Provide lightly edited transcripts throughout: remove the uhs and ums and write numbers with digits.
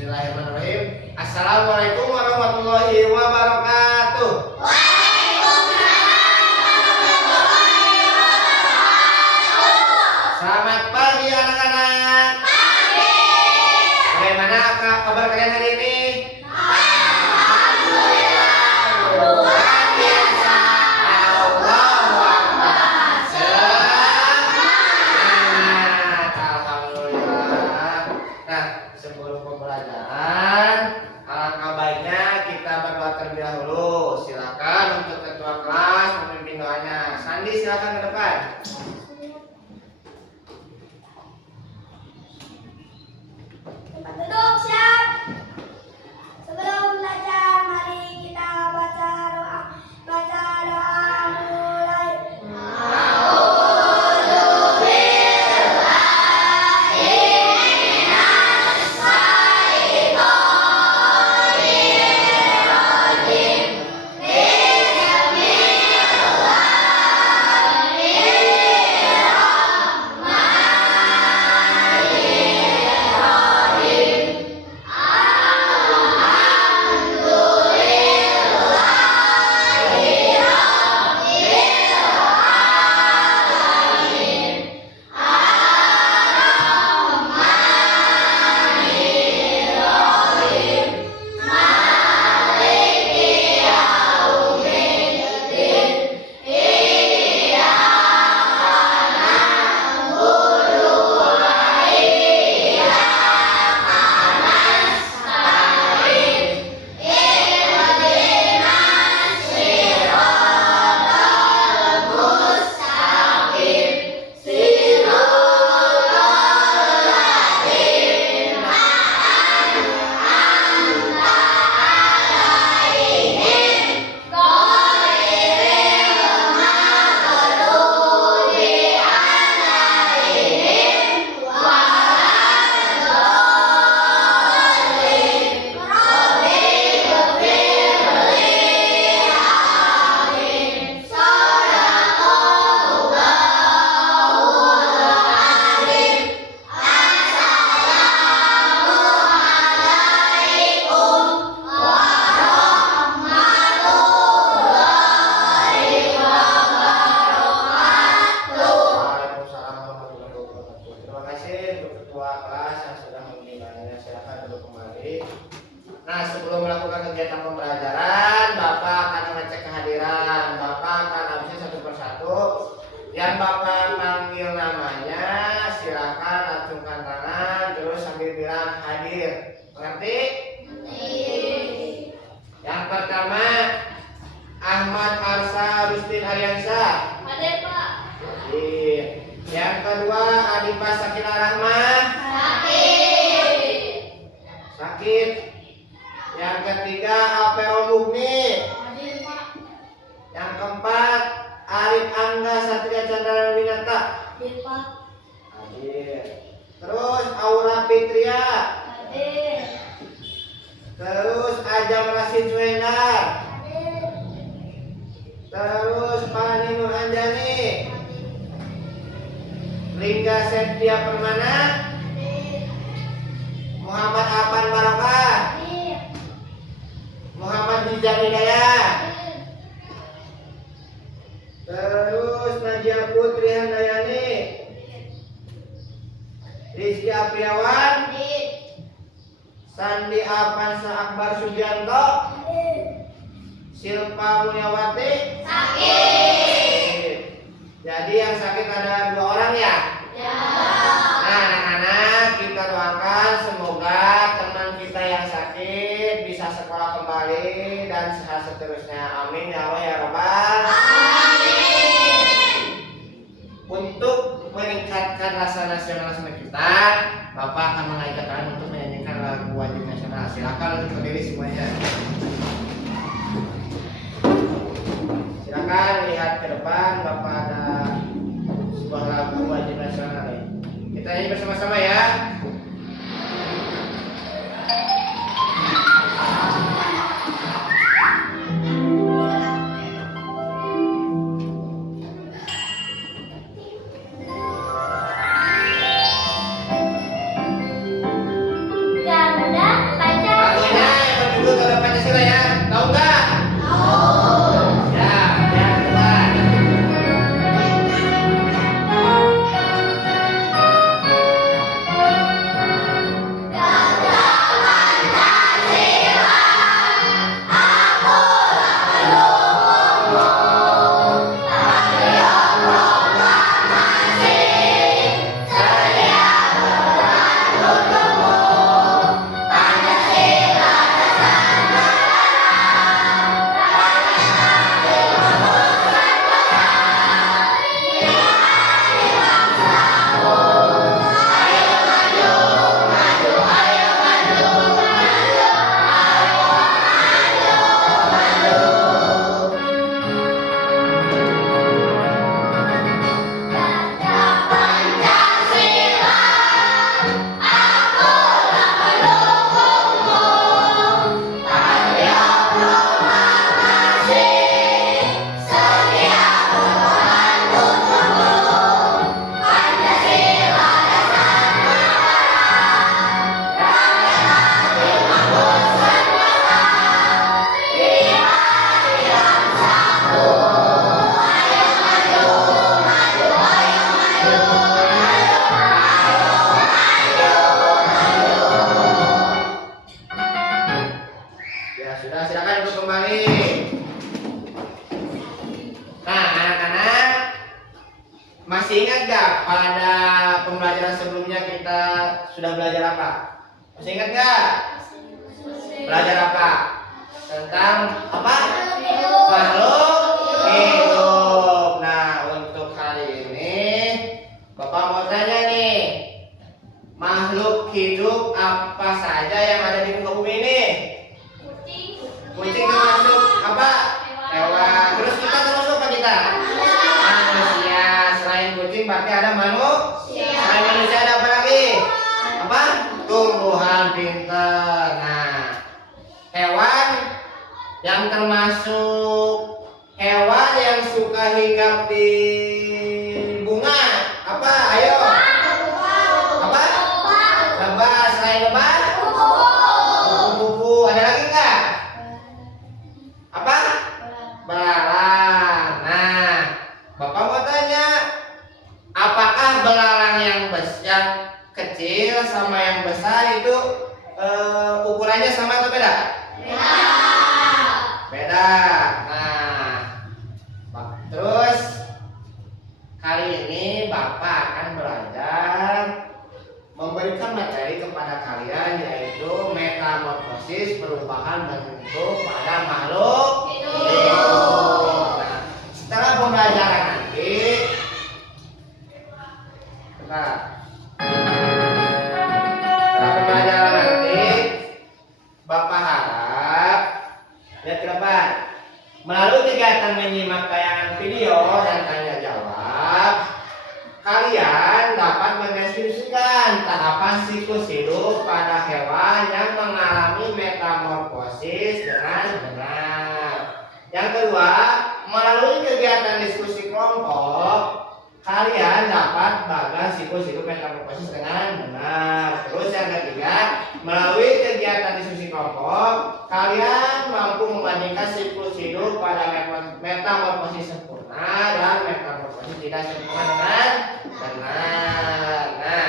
Bismillahirrahmanirrahim. Assalamualaikum warahmatullahi wabarakatuh. Selamat pagi anak-anak. Pagi. Bagaimana kabar kalian hari ini? Alhamdulillah. Luar biasa. Allahu Akbar. Semangat. Alhamdulillah. Nah, sebelum pembelajaran, alangkah baiknya kita berdoa terlebih dahulu. Silakan untuk ketua kelas memimpin doanya. Sandi, silakan ke depan. Duduk siap. Sebelum belajar, mari kita baca doa. Baca doa mulai. Nah, sebelum melakukan kegiatan pembelajaran, Bapak akan mengecek kehadiran. Bapak akan absen satu persatu. Yang Bapak panggil namanya, silakan acungkan tangan, terus sambil bilang hadir. Mengerti? Yang pertama, Ahmad Arsa Rustin Aryansa. Hadir, Pak. Hadir. Yang kedua, Adipah Sakila Rahmah. Sakit. Yang ketiga, Alvero Mugni. Hadir, Pak. Yang keempat, Arif Angga Satria Chandra Winata. Hadir, Pak. Hadir. Terus Aura Fitria. Hadir. Terus Ajam Rasid Suhendar. Hadir. Terus Pani Nur Anjani. Lingga Septia Permana. Hadir. Muhammad Afan Barokah. Hadir. Muhammad Hijab Hidayah. Hadir. Terus Najia Putri Handayani. Rizky Apriawan. Hadir. Sandi Avansa Akbar Sugianto. Hadir. Silpa Mulyawati. Sakit. Jadi yang sakit ada 2 orang ya? Ya. Nah, anak-anak, kita doakan semoga teman kita yang sakit bisa sekolah kembali dan sehat seterusnya. Amin ya Allah ya Rabbal. Amin. Untuk meningkatkan rasa nasionalisme kita, Bapak akan mengajak kalian untuk menyanyikan lagu wajib nasional. Silakan untuk berdiri semuanya. Silakan lihat ke depan, Bapak ada sebuah lagu wajib nasional nih. Kita nyanyi bersama-sama ya. Garuda Pada pembelajaran sebelumnya kita sudah belajar apa? Masih ingat nggak? Belajar apa? Tentang apa? Makhluk hidup. Nah, untuk hari ini Bapak mau tanya nih, makhluk hidup apa saja yang ada di muka bumi ini? Kucing termasuk apa? Hewan. Terus kita termasuk apa kita? Manusia. Selain kucing berarti ada manusia. Selain manusia ada apa lagi? Apa? Tumbuhan pintar. Nah, hewan yang termasuk hewan yang suka hinggap di bunga apa? Ayo. Apa? Lebah. Selain lebah? Kupu-kupu. Ada lagi nggak? Apa? Belalang. Nah, Bapak mau tanya, apakah belalang yang besar kecil sama yang besar itu ukurannya sama atau beda? Beda. Nah, terus kali ini Bapak akan belajar memberikan materi kepada kalian, yaitu metamorfosis, perubahan bentuk pada makhluk hidup. Nah, setelah pembelajaran nanti Bapak harap lihat ke depan. Melalui kegiatan menyimak tayangan video dan tanya jawab, kalian dapat mendeskripsikan tahapan siklus hidup pada hewan yang mengalami metamorfosis dengan benar. Yang kedua, melalui kegiatan diskusi kelompok, kalian dapat bagas siklus hidup metamorfosis dengan benar. Terus yang ketiga, melalui kegiatan diskusi kelompok, kalian mampu membandingkan siklus hidup pada metamorfosis sempurna dan metamorfosis tidak sempurna dengan benar. Nah,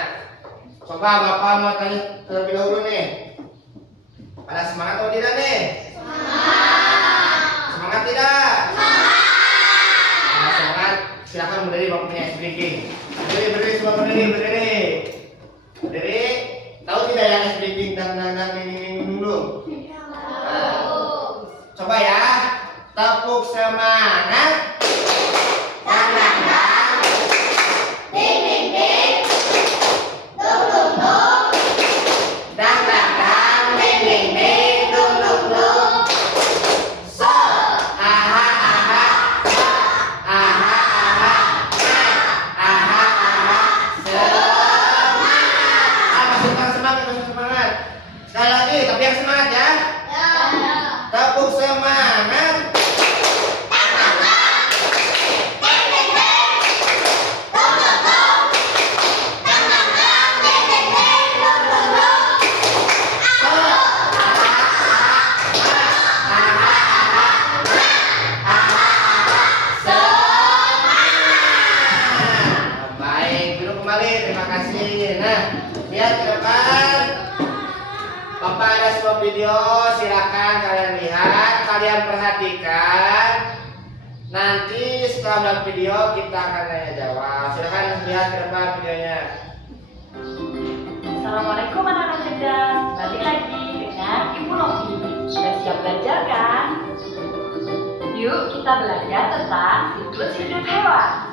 coba Bapak mau tanya terlebih dahulu nih. Pada semangat atau tidak nih? Semangat tidak? Nah, semangat. Silakan berdiri, Bapak punya speaking. Berdiri, semua berdiri. Berdiri. Tahu tidak yang speaking dan ini dulu? Coba ya. Tepuk semangat. Sekali lagi, tapi yang semangat ya. Tepuk semangat. Baik, duduk kembali. Terima kasih. Nah, lihat ke depan. Bapak ada sebuah video, silakan kalian lihat, kalian perhatikan. Nanti setelah video kita akan tanya jawab. Silakan lihat ke depan videonya. Assalamualaikum anak-anak cerdas. Balik lagi dengan Ibu Novi. Sudah siap belajar kan? Yuk kita belajar tentang siklus hidup hewan.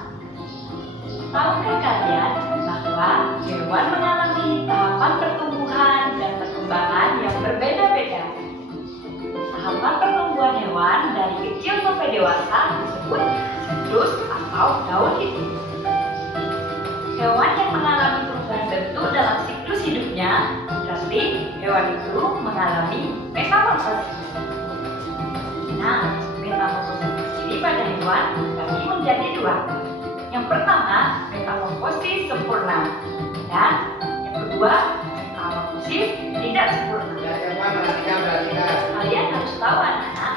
Tahukah kalian bahwa hewan mengalami tahapan pertumbuhan dan perkembangan yang berbeda-beda? Tahapan pertumbuhan hewan dari kecil sampai dewasa disebut siklus atau daun hidup. Hewan yang mengalami perubahan bentuk dalam siklus hidupnya berarti hewan itu mengalami metamorfosis. Nah, metamorfosis ini pada hewan dibagi menjadi dua. Yang pertama, metamorfosis sempurna, dan yang kedua, metamorfosis tidak sempurna. Kalian harus tahu anak-anak,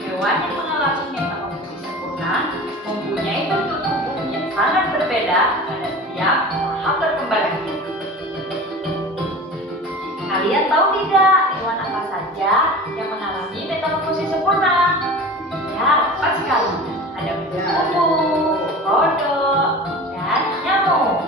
hewan yang mengalami metamorfosis sempurna mempunyai bentuk tubuh yang sangat berbeda pada setiap tahap perkembangannya. Kalian tahu tidak hewan apa saja yang mengalami metamorfosis sempurna? Ya, tepat sekali. Ada kupu-kupu, kodok, dan nyamuk.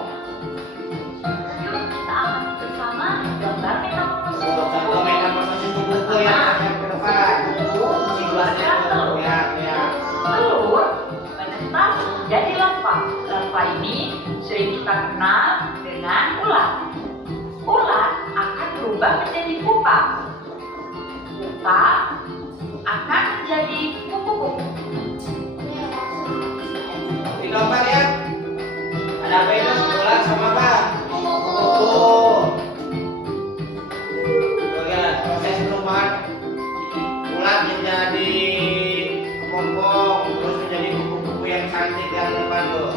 kenal dengan ulat. Ulat akan berubah menjadi pupa. Pupa akan menjadi kupu-kupu. Itu apa lihat? Ada apa itu? Ulat sama apa? Kupu. Tuh lihat proses perubahan ulat menjadi kepompong, terus menjadi kupu-kupu yang cantik yang depan tuh.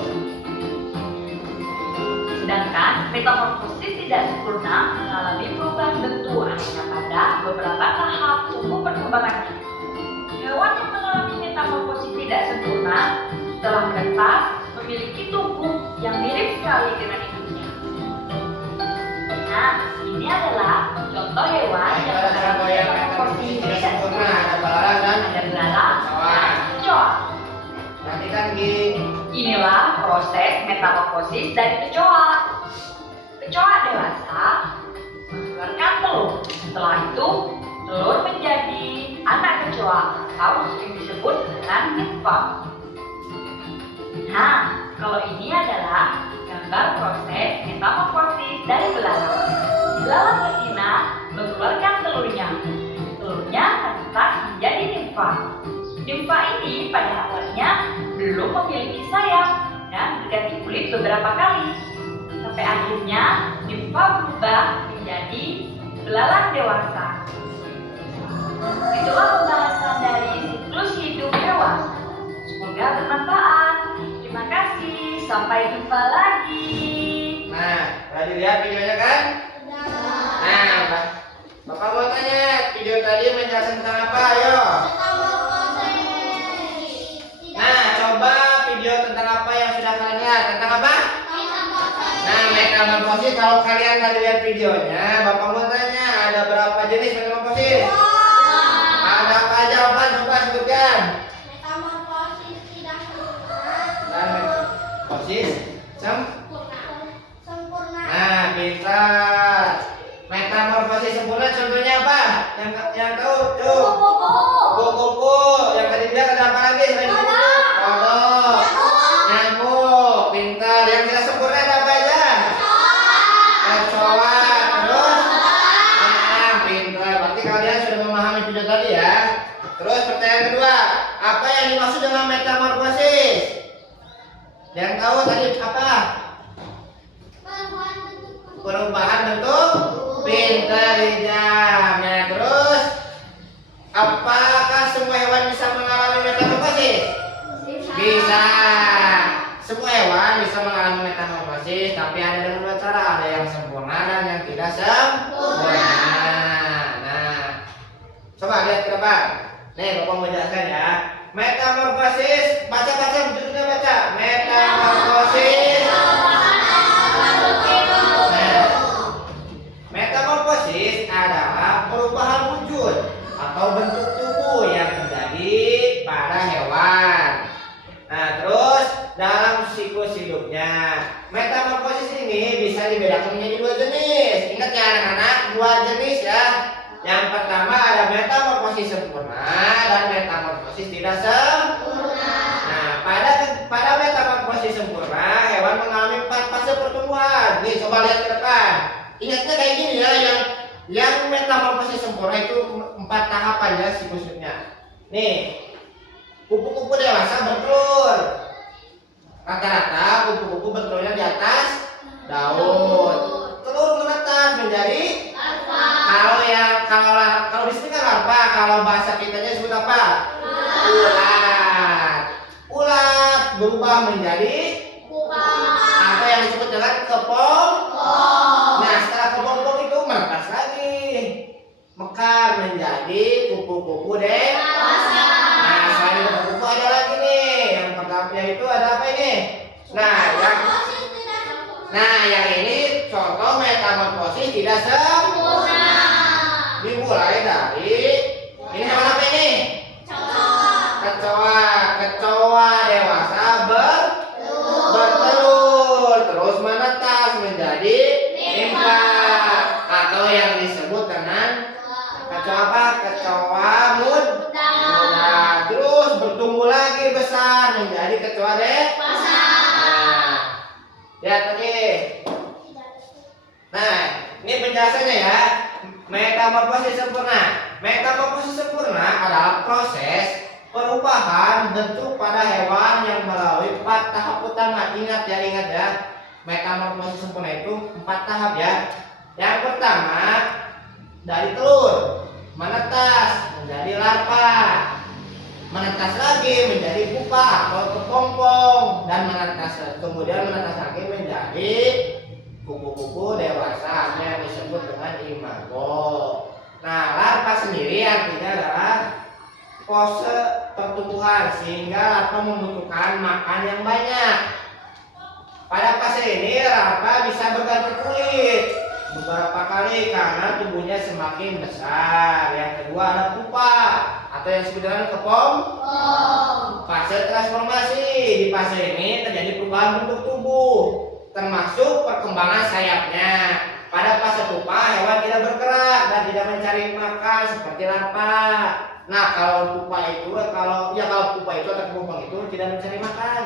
Sedangkan metamorfosis tidak sempurna mengalami perubahan bentuk hanya pada beberapa tahap tumbuh perkembangannya. Hewan yang mengalami metamorfosis tidak sempurna setelah menetas memiliki tubuh yang mirip sekali dengan induknya. Nah, ini adalah contoh hewan yang mengalami metamorfosis tidak sempurna. Ada belalang dan Ada belalang dan kecoa. perhatikan Gi. Inilah proses metamorfosis dari kecoa. Kecoa dewasa mengeluarkan telur. Setelah itu, telur menjadi anak kecoa atau sering disebut dengan nimfa. Nah, kalau ini adalah gambar proses metamorfosis dari belalang. Belalang betina mengeluarkan telurnya. Telurnya menetas menjadi nimfa. Nimfa ini pada awalnya belum memiliki sayap dan berganti kulit beberapa kali. Sampai akhirnya nimfa berubah menjadi belalang dewasa. Itulah pembahasan dari siklus hidup hewan. Semoga bermanfaat. Terima kasih. Sampai jumpa lagi. Nah, udah dilihat videonya kan? Nah, Bapak mau tanya, video tadi menjelaskan tentang apa? Ayo. Nah, coba video tentang apa yang sudah kalian lihat? Tentang apa? Nah, metamorfosis. Kalau kalian tadi lihat videonya, Bapak mau tanya, ada berapa jenis metamorfosis? Ada apa aja, Bapak? Coba sebutkan. Dan metamorfosis Nah, pintar. Metamorfosis sempurna contohnya apa? Yang tahu? Yuk. Kupu-kupu. Yang tadi bilang ada apa lagi selain kupu-kupu? Kodok. Nyamuk. Pintar. Yang tidak sempurna ada apa aja? Kecoa. Terus? Nah, pintar. Berarti kalian sudah memahami video tadi ya. Terus pertanyaan kedua, apa yang dimaksud dengan metamorfosis? Yang tahu tadi apa? Perubahan bentuk. Pintar Ijam. Nah, terus apakah semua hewan bisa mengalami metamorfosis? Bisa. Semua hewan bisa mengalami metamorfosis, tapi ada dengan dua cara, ada yang sempurna dan yang tidak sempurna. Nah, coba lihat ke depan. Nih, Bapak mau jelaskan ya. Metamorfosis, baca judulnya baca. Metamorfosis. Metamorfosis adalah perubahan wujud atau bentuk tubuh yang terjadi pada hewan. Nah, terus dalam siklus hidupnya, metamorfosis ini bisa dibedakan menjadi dua jenis. Ingat ya anak-anak, dua jenis ya. Yang pertama ada metamorfosis sempurna dan metamorfosis tidak sempurna. Nah, pada metamorfosis sempurna, hewan mengalami 4 fase pertumbuhan. Nih, coba lihat ke depan. Ingatnya kayak gini ya, yang metamorfosis sempurna itu 4 tahapan ya siklusnya. Nih, kupu-kupu dewasa bertelur. Rata-rata kupu-kupu bertelurnya di atas daun. Telur menetas menjadi kalau di sini kan larva, kalau bahasa kitanya disebut apa? Ulat. Ulat berubah menjadi apa yang disebut dengan kepompong. Nah, setelah kepompong itu menetas lagi, mekar menjadi kupu-kupu dewasa. Nah, selain kupu-kupu ada lagi nih. Yang pertama itu ada apa ini? Yang ini contoh metamorfosis tidak sempurna. Dimulai dari ini hewan apa ini? Kecoa dewasa bertelur, terus menetas menjadi nimfa atau yang disebut dengan kecoa apa? Kecoa muda. Terus bertumbuh lagi besar menjadi kecoa dewasa. Nah, Lihat lagi. Nah, ini penjelasannya ya. Metamorfosis sempurna. Metamorfosis sempurna adalah proses perubahan bentuk pada hewan yang melalui 4 tahap utama. Ingat ya. Metamorfosis sempurna itu 4 tahap ya. Yang pertama dari telur menetas menjadi larva, menetas lagi menjadi pupa atau kepompong, dan kemudian menetas lagi menjadi kupu-kupu dewasa yang disebut dengan imago. Nah, larva sendiri artinya adalah fase pertumbuhan sehingga larva membutuhkan makan yang banyak. Pada fase ini larva bisa berganti kulit beberapa kali karena tubuhnya semakin besar. Yang kedua ada pupa atau yang disebut dengan kepompong. Fase transformasi. Di fase ini terjadi perubahan bentuk tubuh termasuk perkembangan sayapnya. Pada fase pupa hewan tidak bergerak dan tidak mencari makan seperti larva. Nah, kalau pupa itu atau kepompong itu tidak mencari makan.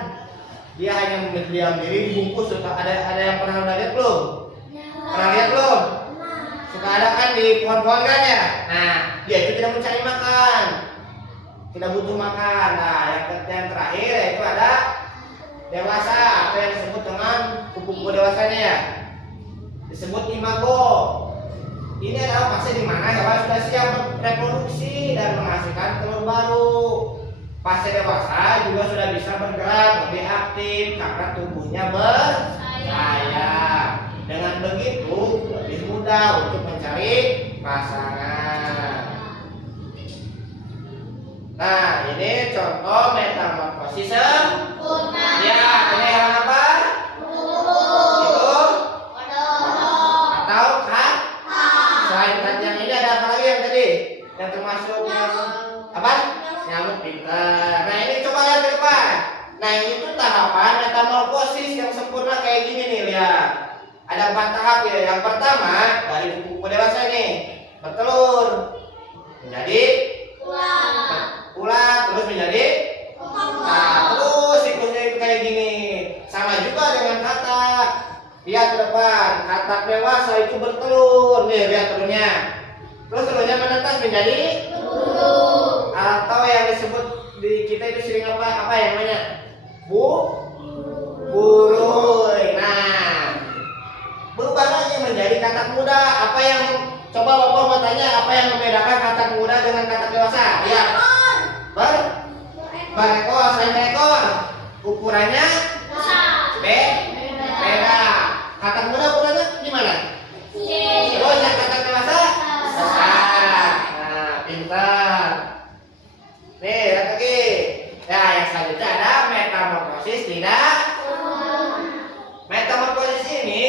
Dia hanya berdiam diri dibungkus. Ada yang pernah lihat belum? Pernah lihat belum? Suka ada kan di pohon-pohon kan ya? Nah, dia itu tidak mencari makan, tidak butuh makan. Nah, yang terakhir yaitu ada dewasa atau yang disebut dengan kupu-kupu dewasanya ya, disebut imago. Ini adalah fase di mana hewan sudah siap reproduksi dan menghasilkan telur baru. Fase dewasa juga sudah bisa bergerak lebih aktif karena tubuhnya bersayap. Dengan begitu lebih mudah untuk mencari pasangan. Nah, ini contoh metamorfosis sempurna. Ya, ini hewan apa? Itu atau kat? Selain kat yang ini ada apa lagi yang tadi? Yang termasuk yang apa? Nyamuk pintar. Nah, ini coba lihat ke depan. Nah, ini tuh tahapan metamorfosis yang sempurna kayak gini nih, lihat. Ada 4 tahap ya. Yang pertama dari kupu-kupu dewasa ini bertelur menjadi ulat, terus menjadi terus siklusnya itu kayak gini. Sama juga dengan katak. Lihat ke depan, katak dewasa itu bertelur. Nih, lihat telurnya. Terus telurnya menetas menjadi atau yang disebut di kita itu sering apa yang namanya? Buruy. Nah, berubah lagi menjadi katak muda. Apa yang coba Bapak mau tanya, apa yang membedakan katak muda dengan katak dewasa? Ya. Berekor, selain ekor. Ukurannya beda. Katak muda ukurannya gimana? Terus yang katak dewasa besar. Nah, pintar. Nih, lihat lagi. Ya, yang selanjutnya ada metamorfosis tidak. Metamorfosis ini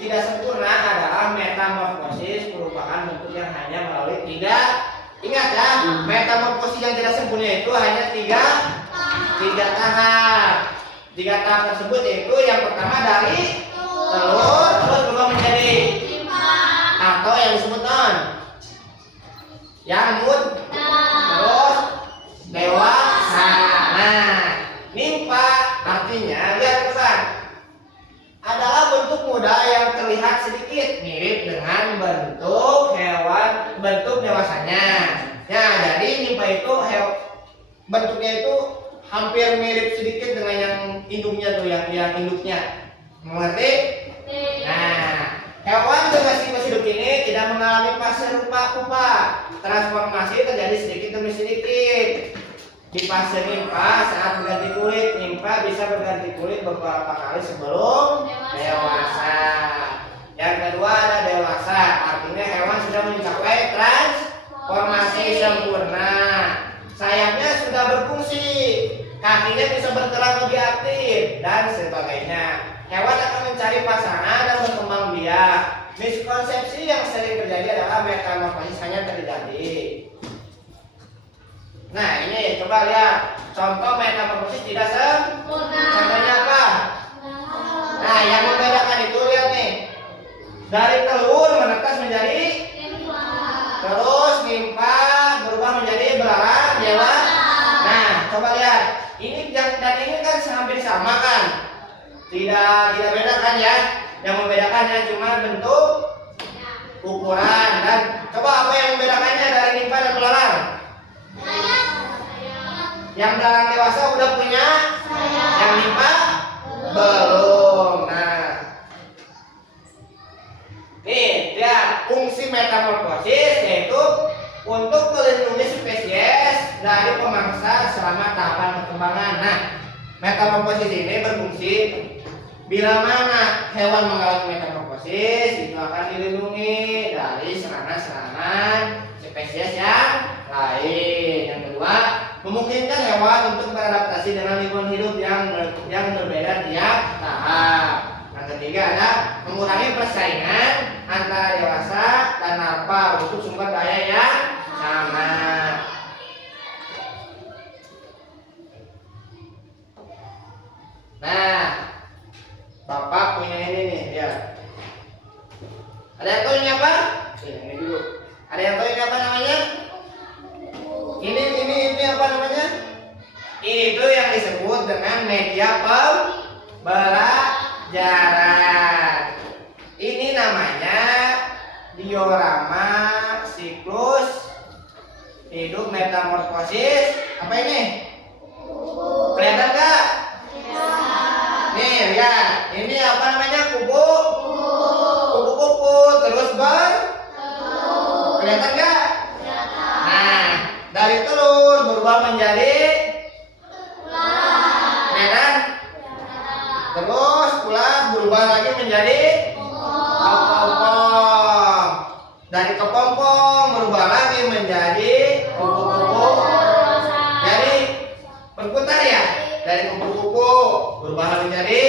tidak sempurna adalah metamorfosis perubahan bentuk yang hanya melalui 3. Ingat ya, metamorfosis yang tidak sempurna itu hanya 3 tahap. 3 tahap tersebut yaitu yang pertama dari telur terus berubah menjadi atau yang disebut nyamuk terus dewasa. Nah, nimfa artinya lihat pesan adalah bentuk muda yang terlihat sedikit mirip dengan bentuk dewasanya. Ya, jadi nimfa itu bentuknya itu hampir mirip sedikit dengan yang induknya tuh, yang induknya. Mengerti? Nah, hewan dengan hidup ini tidak mengalami fase rupa pupa. Transformasi terjadi sedikit demi sedikit. Di fase nimfa saat berganti kulit, nimfa bisa berganti kulit beberapa kali sebelum dewasa. Yang kedua ada dewasa, artinya hewan sudah mencapai transformasi sempurna. Sayapnya sudah berfungsi, kakinya bisa bergerak lebih aktif dan sebagainya. Hewan akan mencari pasangan dan berkembang biak. Miskonsepsi yang sering terjadi adalah metamorfosis hanya terjadi. Nah, ini coba lihat contoh metamorfosis tidak sempurna. Contohnya apa? Nah, yang membedakan itu lihat nih. Dari telur menetas menjadi terus nimfa berubah menjadi belarang dewasa. Nah, coba lihat. Ini dan ini kan hampir sama kan? 3 Tidak bedakan ya. Yang membedakannya cuma bentuk, ukuran, dan coba apa yang membedakannya dari nimpa dan belalang? Yang belalang dewasa udah punya, yang nimpa belum. Nah, nih lihat fungsi metamorfosis yaitu untuk melindungi spesies dari pemangsa selama tahapan perkembangan. Nah, metamorfosis ini berfungsi bila mana hewan mengalami metamorfosis itu akan dilindungi dari serangan-serangan spesies yang lain. Yang kedua, memungkinkan hewan untuk beradaptasi dengan lingkungan hidup yang berbeda tiap tahap. Yang ketiga ada mengurangi persaingan antara dewasa dan larva untuk sumber daya yang sama. Nah, Bapak punya ini nih, ya. Ada yang tahu ini apa? Ini dulu. Ada yang tahu ini apa namanya? Ini apa namanya? Ini itu yang disebut dengan media pembelajaran. Ini namanya diorama siklus hidup metamorfosis. Apa ini? Kelihatan nggak? Nih lihat, ini apa namanya? Kupu-kupu terus kelihatan nggak? Nah, dari telur berubah menjadi kelihatan? Terus ulat berubah lagi menjadi kepompong. Dari kepompong berubah lagi menjadi kupu-kupu. Jadi berputar ya. Dari kupu-kupu berubah lagi menjadi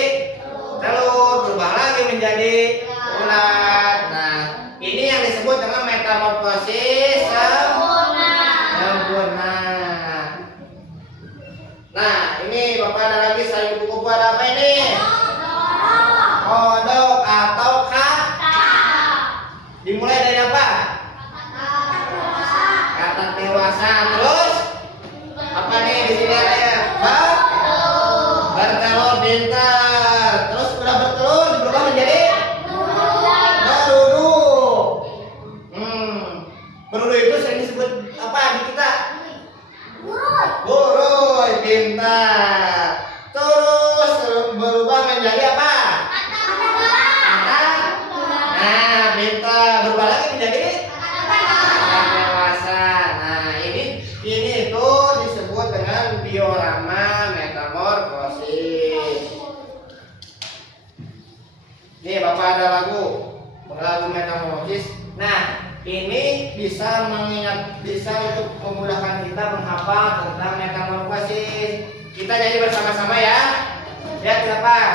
telur, berubah lagi menjadi ulat. Nah, ini yang disebut dengan metamorfosis sempurna. Nah, ini Bapak ada lagi sayur kupu-kupu, ada apa ini? Kodok atau kata. Dimulai dari apa? Kata dewasa. Terus apa nih di sini ada ya? Bertelur pintar. Terus udah bertelur berubah menjadi berudu. Berudu itu sering disebut apa di kita? Buruy pintar. Terus berubah menjadi apa? Kata. Nah, pintar. Berubah lagi menjadi kata dewasa. Nah, ini itu disebut dengan diorama metamorfosis. Nih Bapak ada lagu metamorfosis. Nah, ini bisa untuk memudahkan kita menghafal tentang metamorfosis. Kita nyanyi bersama-sama ya. Lihat ke depan.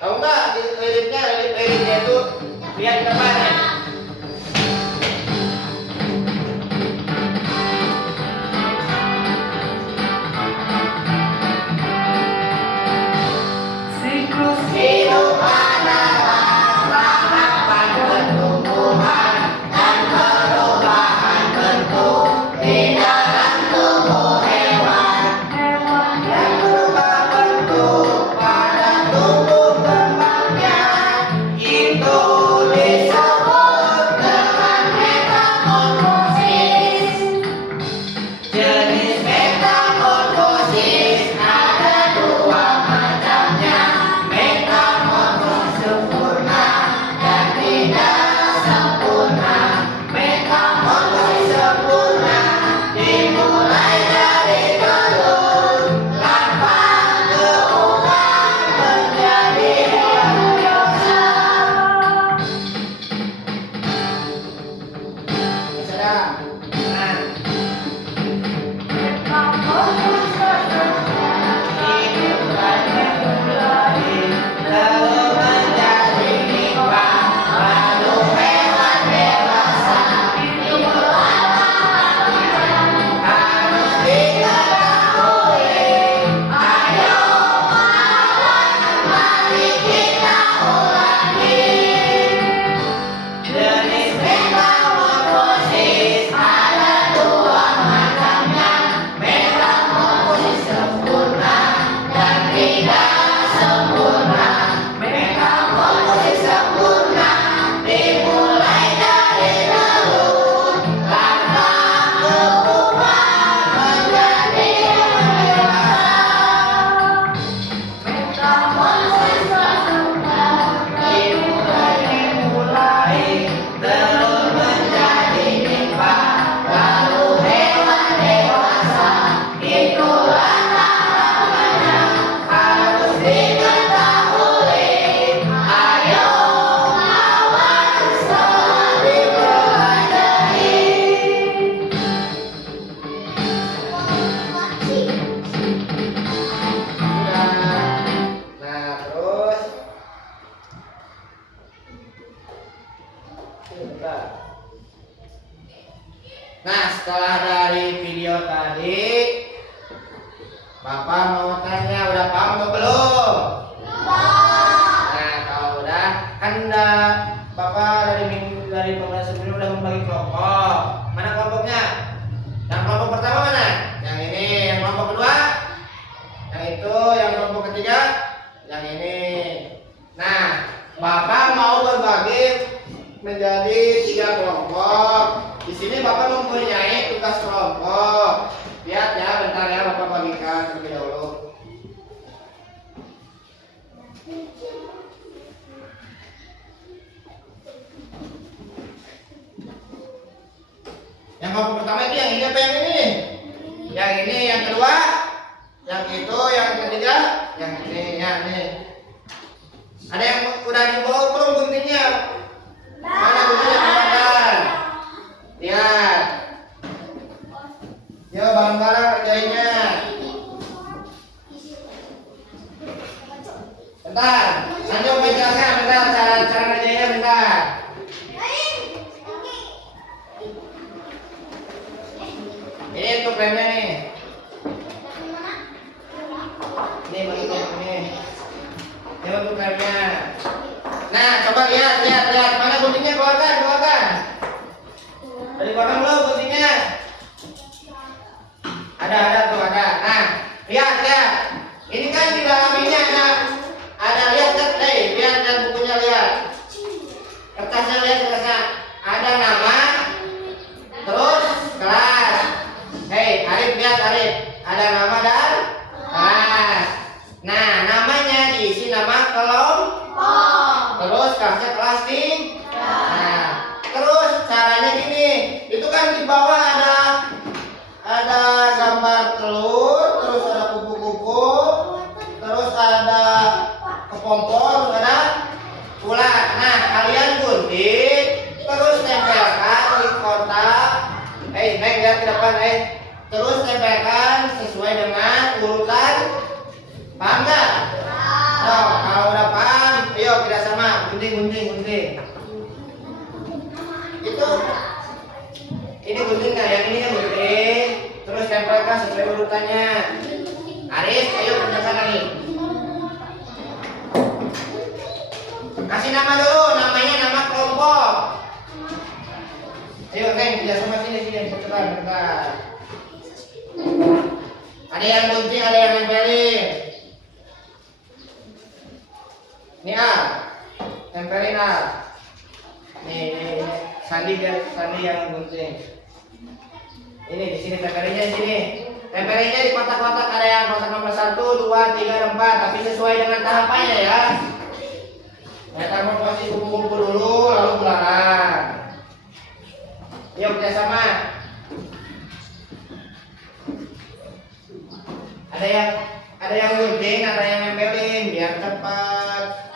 Tahu nggak liriknya itu? Lihat ke depan ya. Siklus Hidup adalah tahapan pertumbuhan dan perubahan bentuk di dalam tubuh hewan yang berubah bentuk pada tumbuh kembangnya. Itu disebut Bentar. Nah, setelah dari video tadi, Bapak mau tanya, udah paham atau belum? Nah, kalau udah, kan udah Bapak dari pembahasan sebelumnya udah membagi kelompok. Mana kelompoknya? Yang kelompok pertama mana? Yang ini. Yang kelompok kedua? Yang itu. Yang kelompok ketiga? Yang ini. Nah, Bapak mau berbagi menjadi 3 kelompok. Di sini Bapak mempunyai tugas kelompok. Lihat ya, bentar ya, Bapak bagikan terlebih dahulu. Yang kelompok pertama itu yang ini apa yang ini? Yang ini, yang kedua, yang itu, yang ketiga, yang ini, ya ini. Ada yang udah dibawa belum guntingnya? Mana guntingnya keluarkan? Lihat. Yo bareng-bareng kerjainnya. Bentar, lanjut menjelaskan bentar cara kerjanya bentar. Ini untuk remnya nih. Ini bentuk ini. Ini bentuk remnya. Nah, coba lihat mana guntingnya, keluarkan. Dari keluarkan belum guntingnya? Ada tuh ada. Nah, lihat. Ini kan di dalam ini ada lihat kan? Lihat bukunya lihat. Kertasnya lihat kertasnya. Ada nama, terus kelas. Hei, Arif lihat Arif. Ada nama dan kelas. Nah, namanya diisi nama kelompok. Terus kelasnya kelas 3. Nah, terus caranya gini. Itu kan di bawah ada gambar telur, terus ada kupu-kupu, terus ada kepompong, terus ada ulat. Nah, kalian gunting, terus tempelkan di kotak. Naik lihat ke depan, terus tempelkan sesuai dengan urutan. Paham nggak? Oh, kalau udah paham, ayo kita sama gunting. Itu ini gunting nggak? Yang ini kan gunting. Terus tempelkan sesuai urutannya. Arif, ayo kerjakan Arif. Kasih nama dulu, namanya nama kelompok. Ayo Neng, kerja sama sini, bentar. Ada yang gunting, ada yang nempelin. Ini tempelin Nih, Sandi yang gunting. Ini di sini tempelinnya di sini. Tempelinnya di kotak-kotak, ada yang kotak nomor 1, 2, 3, 4, tapi sesuai dengan tahapannya ya. Pertama pasti kumpul dulu, lalu bulanan. Yuk kerjasama. Ada yang gunting, ada yang nempelin biar cepat.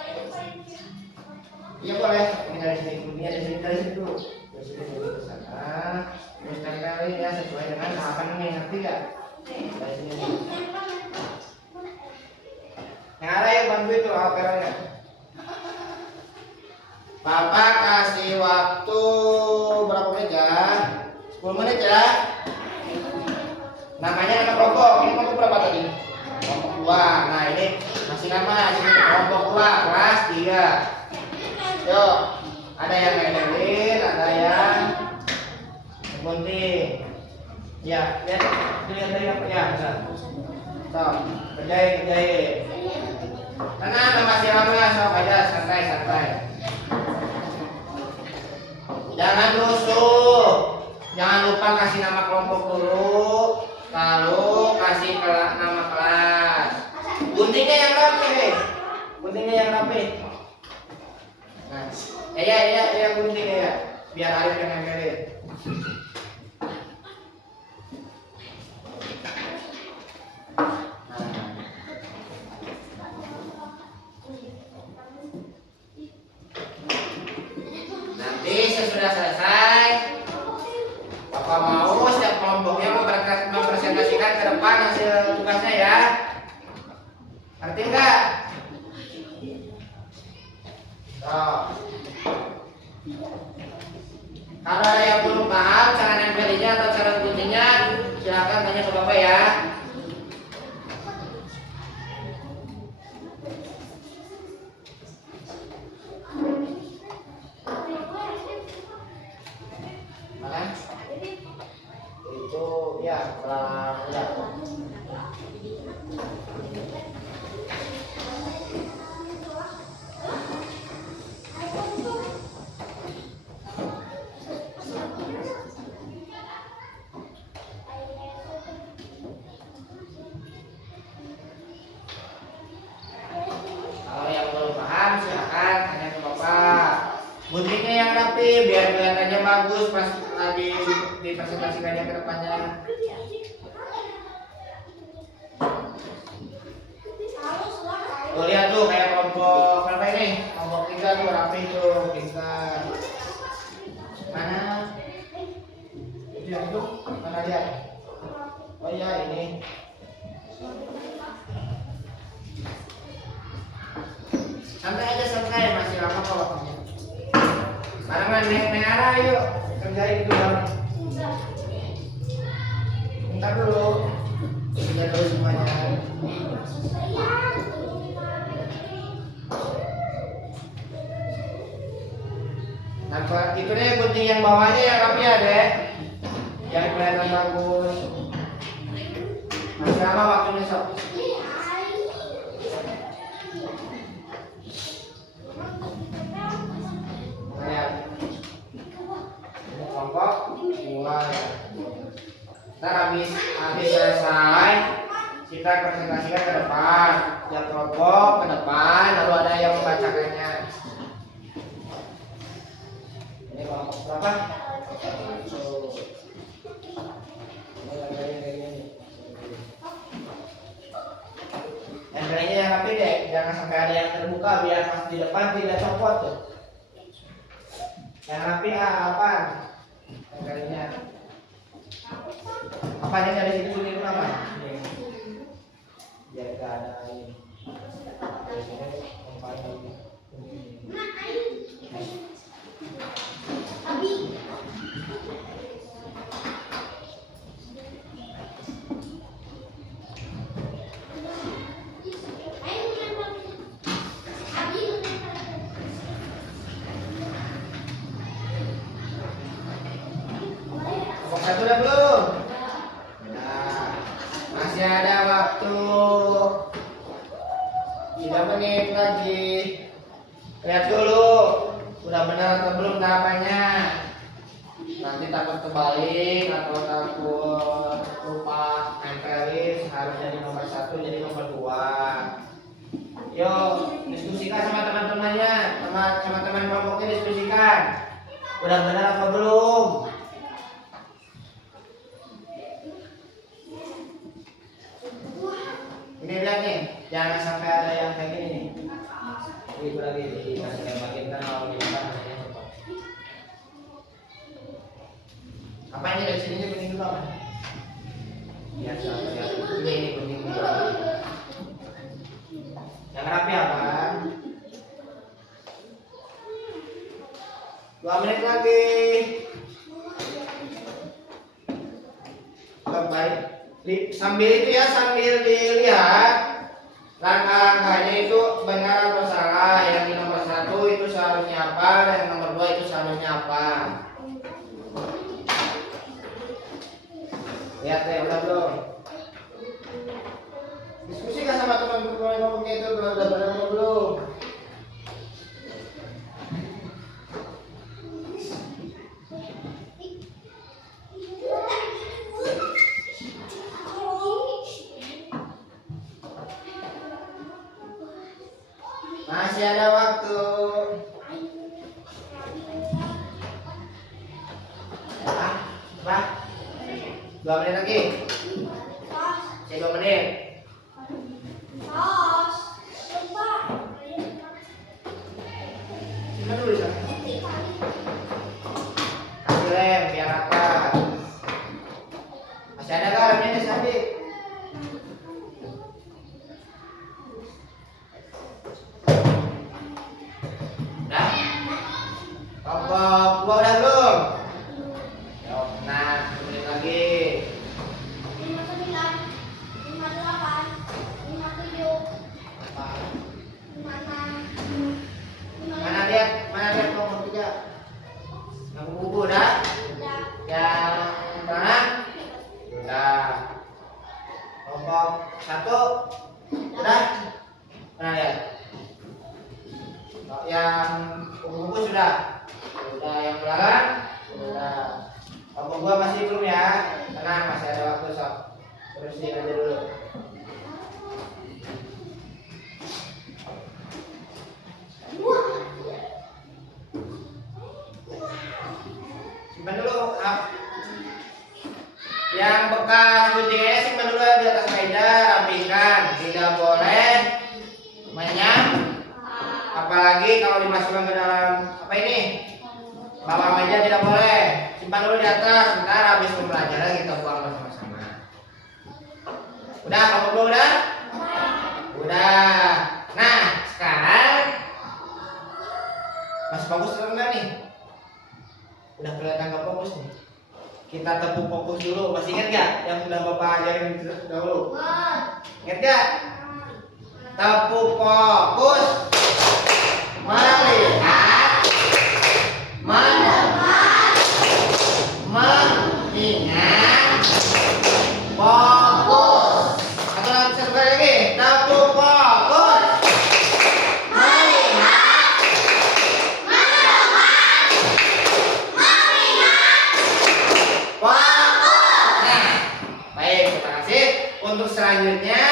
Iya boleh. Ini dari sini dulu. Dari sini dulu ke sana. Terus tempelin ya sesuai dengan tahapan ini, ngerti gak? Dari sini dulu. Yang ada yang bantu itu operannya. Bapak kasih waktu berapa menit ya? 10 menit ya. Namanya nama kelompok. Ini kelompok berapa tadi? Kelompok 2. Nah ini masih nama. Ini kelompok 2 kelas 3. Yuk. Ada yang nempelin, ada yang gunting. Ya, lihat dari apa ya? So, kerjain. Tenang, masih lama, sok aja santai. Jangan rusuh. Jangan lupa kasih nama kelompok dulu, lalu kasih nama kelas. Guntingnya yang rapi. Nah, ya guntingnya ya. Biar Arif yang nempelin. Nanti sesudah selesai, Bapak mau setiap kelompoknya mempresentasikan ke depan hasil tugasnya ya. Ngerti enggak? Kalau ada yang belum paham cara nempelinya atau cara guntingnya, silakan tanya ke Bapak ya. Mana? Itu ya pelan ya. Kalau yang belum paham silakan tanya ke Bapak. Guntingnya yang rapi biar kelihatannya bagus pas lagi dipresentasikannya ke depannya. Tuh lihat tuh kayak kelompok berapa ini? Kelompok 3 tuh rapi tuh, pintar. Mana? Itu mana dia? Oh iya ini. Santai aja santai, masih lama kok waktunya. Barengan naik arah yuk, kerjain itu bareng. Bentar dulu, kerja dulu semuanya. Nah, itu nih gunting yang bawahnya yang rapi ya deh, yang kelihatan bagus. Masih lama waktunya sob. Kelompok 2 ya. Ntar habis selesai kita presentasikan ke depan, yang kelompok ke depan, lalu ada yang membacakannya. Ini kelompok berapa? Tempelnya yang rapi deh, jangan sampai ada yang terbuka biar pas di depan tidak copot tuh. Yang rapi apa? Tempelnya. Apanya dari situ ini apa? Biar gak ada ini. Biasanya tempelnya ini. Satu udah belum? Nah, masih ada waktu 3 menit lagi. Lihat dulu, udah benar atau belum tahapannya. Nanti takut kebalik atau takut lupa nempelin, harusnya di nomor 1 jadi nomor 2. Yuk, diskusikan sama teman-temannya, sama teman kelompoknya diskusikan. Udah benar apa belum? Ini lihat nih, jangan sampai ada yang kayak gini nih. Itu lagi dikasih tembakin kan kalau kita kan hanya cepat. Apa ini dari sini kuning dulu apa? Biasa ya. Ini kuning dulu. Yang rapi apa? 2 menit lagi. Baik. Sambil itu ya, sambil dilihat langkah-langkahnya itu benar atau salah. Yang di nomor 1 itu seharusnya apa, dan yang nomor 2 itu seharusnya apa. Lihat deh, udah belum? Diskusikan sama teman-teman itu udah benar atau belum? Masih ada waktu. Berapa? 2 menit lagi. Saya 2 menit. Gimana dulu ya? Kasih lem biar apa? Masih ada garamnya nih Sandi? Kelompok 2 udah belum? Nah, kemudian lagi. 59, 58, 57, 56, Mana lihat kelompok 3? Yang buku udah? Yang mana? Udah. Kelompok 1 udah? Mana lihat? Yang buku sudah? Udah. Yang belakang? Udah. Kelompok 2 masih belum ya? Tenang, masih ada waktu sob. Terusin aja dulu. Simpan dulu. Yang bekas guntingnya simpan dulu di atas meja, rapikan. Tidak boleh apalagi kalau dimasukkan ke dalam apa ini? Bawah meja tidak boleh. Simpan dulu di atas. Ntar habis pembelajaran kita buang bersama-sama. Udah, kamu belum udah? Udah. Nah, sekarang masih fokus atau enggak nih? Udah kelihatan gak fokus nih? Kita tepuk fokus dulu. Masih ingat gak yang udah Bapak ajarin dahulu? Ingat gak? Tepuk fokus. Melihat, mendengar, mengingat, fokus. Satu kali lagi, tepuk fokus. Melihat, mendengar, mengingat, fokus. Nah, baik, terima kasih. Untuk selanjutnya,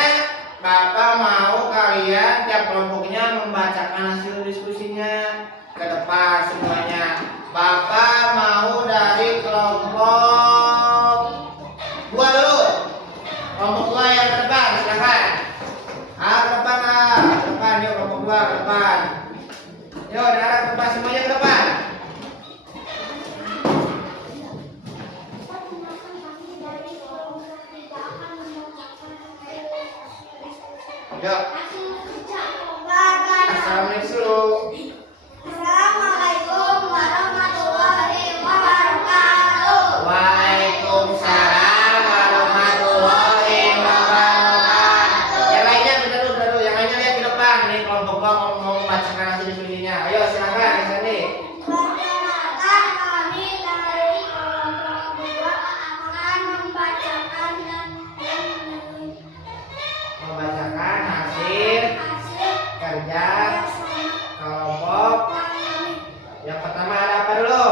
Bapak mau kalian tiap kelompoknya membacakan hasil diskusinya ke depan semuanya. Bapak mau dari kelompok 2 dulu. Kelompok 2 yang ke depan, silakan. Ke depan, ke depan, yuk kelompok 2 ke depan. Yuk, darah ke depan semuanya ke depan. Yuk. Assalamualaikum. Assalamualaikum warahmatullahi wabarakatuh. Waalaikumsalam warahmatullahi wabarakatuh. Yang lainnya dulu, yang lainnya lihat di depan. Nih kelompok mau membacakan hasil diskusinya. Ayo silakan, Sandi. Perkenalkan, kami dari kelompok 2 akan membacakan dan Membacakan hasil kerja kelompok. Yang pertama ada apa dulu?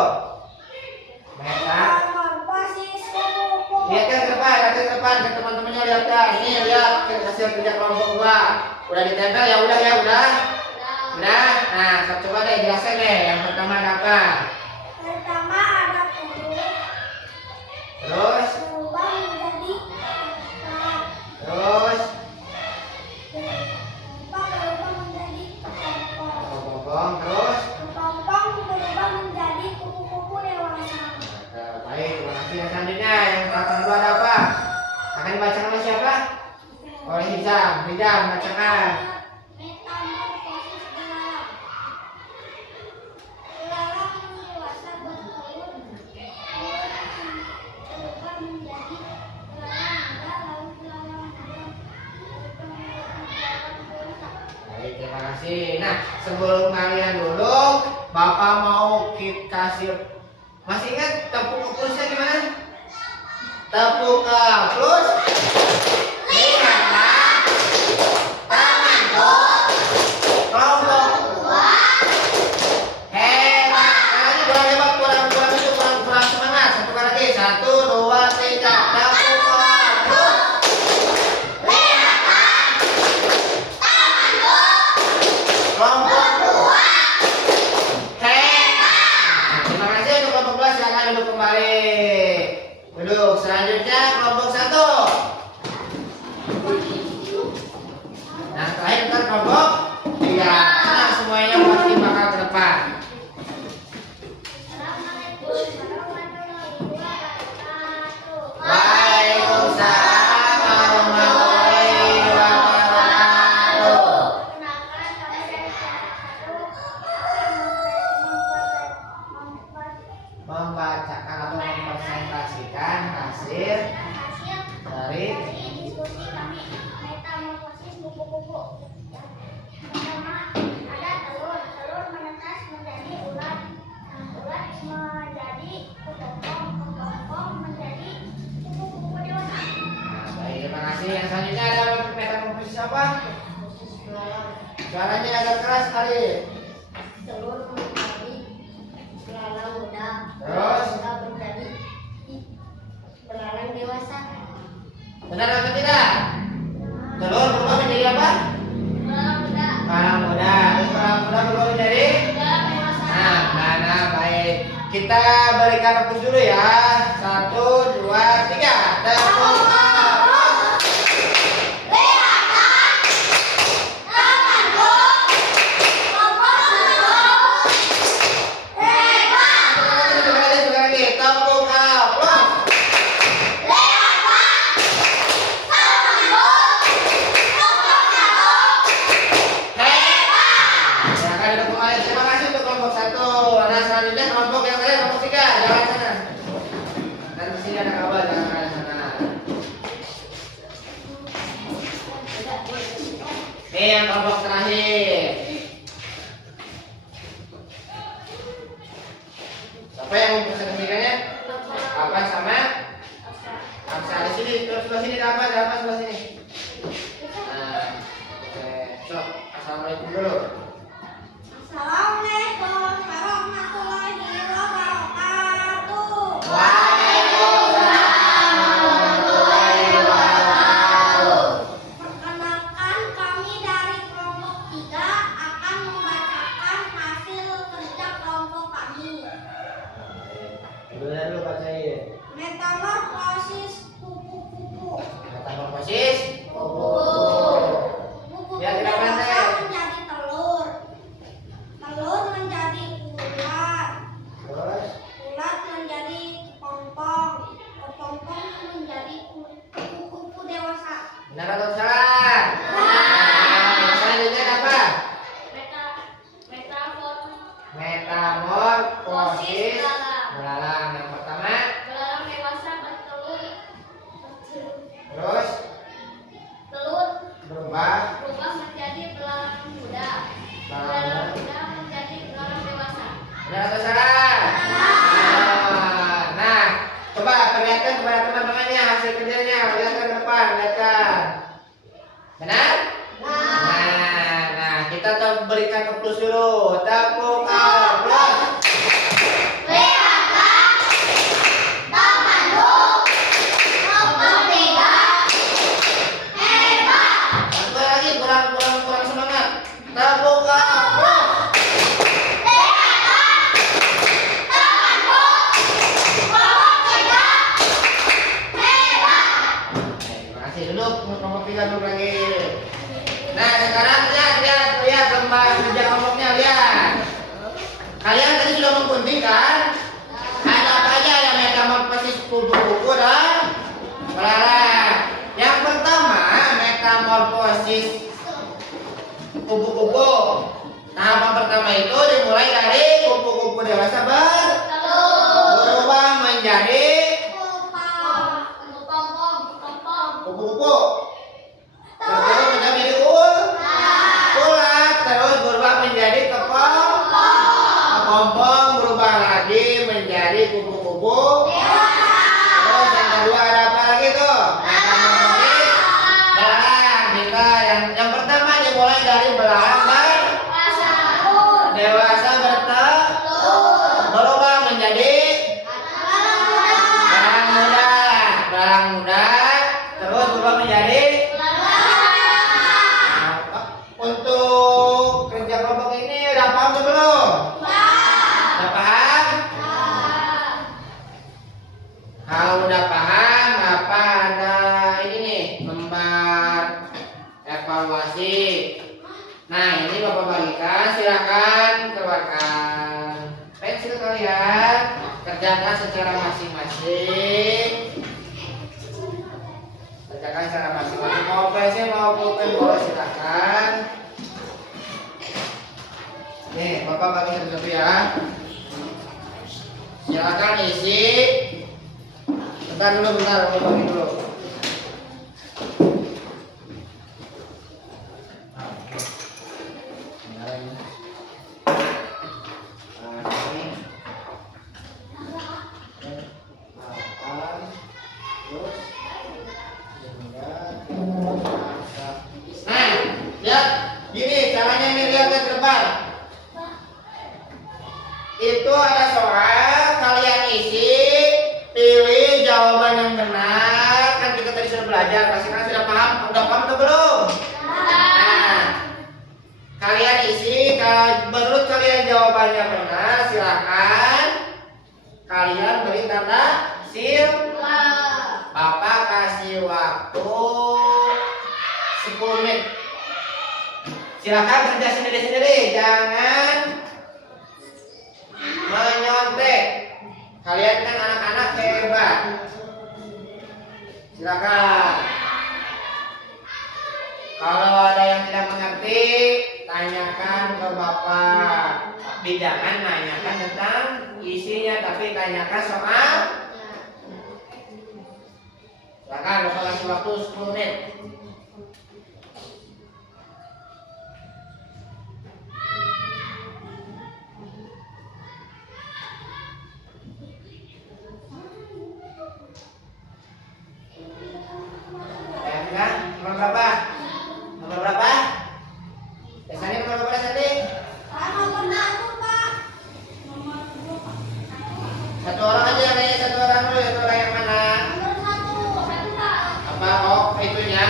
Meta. Lihat ke depan, ke teman-temannya lihat ya. Ini lihat hasil kerja kelompok 2. Udah ditempel ya, udah ya, udah. Udah. Nah, coba deh jelasin deh. Yang pertama ada apa? Pertama ada Terus, berubah menjadi terus, berubah menjadi kelompok, terus. kepompong berubah menjadi kupu-kupu dewasa. Baik, terima kasih. Yang selanjutnya, yang pertama dua ada apa? Akan dibacakan oleh siapa? Oleh Hijam. Hijam, bacakan. Metamorfosis belalang. Belalang dewasa bertelur. Berubah menjadi belalang muda, lalu belalang muda berubah menjadi belalang dewasa. Baik, terima kasih. Nah, sebelum kalian duduk, Bapak mau kasih. Masih ingat tepuk plusnya gimana? Tepuk plus. Lihatlah temanku. Kelompok 2. Hebat. Lagi kurang hebat, kurang itu, kurang semangat. Satu kali lagi. 1, 2, 3. Tepuk plus. Lihatlah temanku. Kelompok 2. Hebat. Terima kasih untuk kelompok 2. Silakan duduk kembali. Duduk. Selanjutnya kelompok 1. Nah, terakhir ntar kelompok 3. Nah, semuanya pasti bakal ke depan. Assalamualaikum warahmatullahi wabarakatuh. Waalaikumsalam warahmatullahi wabarakatuh. Perkenalkan, kami dari kelompok 1 akan yang selanjutnya ada metamorfosis apa? belalang. Suaranya agak keras kali. Telur menjadi belalang muda. Terus? Muda menjadi belalang dewasa. Benar atau tidak? Telur berubah menjadi apa? Belalang muda. Belalang muda. Terus belalang muda berubah menjadi? Belalang dewasa. Nah, baik. Kita berikan tepuk dulu ya. 1, 2, 3. Tepuk tangan. Coba lagi. Tepuk aplaus. Silakan duduk kembali. Terima kasih untuk kelompok 1. Nah, selanjutnya kelompok yang tadi kelompok 3. Jalan sana. Dan di sini ada kabel, jangan ke sana. Ini yang kelompok terakhir. Siapa yang mempresentasikannya? Apa sama? Aksa di sini, terus sebelah sini ada apa? Ada apa sebelah sini? Nah, oke. So, assalamualaikum dulu. Assalamualaikum warahmatullahi wabarakatuh. Waalaikumsalam warahmatullahi wabarakatuh. Perkenalkan, kami dari kelompok 3 akan membacakan hasil kerja kelompok kami. Dulu bacain. Metamorfosis kupu-kupu. Metamorfosis. Kupu-kupu Ya, tidak dewasa pandai. menjadi telur. Telur menjadi ulat. Terus, Ulat menjadi kepompong. Kepompong menjadi kupu-kupu dewasa. benar atau salah? Nah, selanjutnya apa? Metamorfosis belalang. Yang pertama, Belalang dewasa bertelur. terus Telur berubah. berubah menjadi belalang muda. Belalang Muda menjadi belalang dewasa. benar atau salah? Nah, coba perlihatkan kepada teman-temannya hasil kerjanya. Lihatkan ke depan, lihatkan. Benar? Nah, kita berikan tepuk dulu. Tepuk aplaus. Satu lagi kurang semangat. Tepuk aplaus. Terima kasih. Duduk, kelompok 3 duduk lagi. Nah, sekarang lihat gambar kerja kelompoknya, lihat. Kalian tadi sudah menggunting kan? Ada apa aja yang metamorfosis kupu-kupu dan belalang. Yang pertama, metamorfosis kupu-kupu. Tahapan pertama itu dimulai dari kupu-kupu dewasa berubah menjadi kupu-kupu. Terus menjadi ulat, terus berubah menjadi kepompong, berubah lagi menjadi kupu-kupu. Terus yang kedua ada apa lagi tuh? Metamorfosis belalang. Kita yang pertama dimulai dari belalang dewasa berubah menjadi belalang muda, terus berubah menjadi. Untuk kerja kelompok ini udah paham tuh belum? Udah paham? Kalau udah paham, apa ada ini nih lembar evaluasi. Nah, ini Bapak bagikan, silakan keluarkan pensil kalian, kerjakan secara masing-masing. Kerjakan secara masing-masing. Mau pensil mau pulpen boleh silakan. Nih, Bapak bagi satu-satu ya. Silakan isi. Bentar, Bapak bagi dulu. Terus, Itu ada soal, kalian isi, pilih jawaban yang benar. Kan kita tadi sudah belajar, pasti kan sudah paham? Udah paham atau belum? Nah, kalian isi, kalau menurut kalian jawabannya benar, silakan kalian beri tanda sila. Bapak kasih waktu 10 menit. Silakan kerja sendiri-sendiri, jangan menyontek. Kalian kan anak-anak hebat. Silakan. Kalau ada yang tidak mengerti, tanyakan ke Bapak. Tapi jangan nanyakan tentang isinya, tapi tanyakan soal. Silakan, Bapak kasih waktu 10 menit. Nomor berapa? Nomor berapa? Sandi nomor berapa Sandi? Satu orang aja yang nanya, satu orang dulu, satu orang yang mana? Apa? Oh, itunya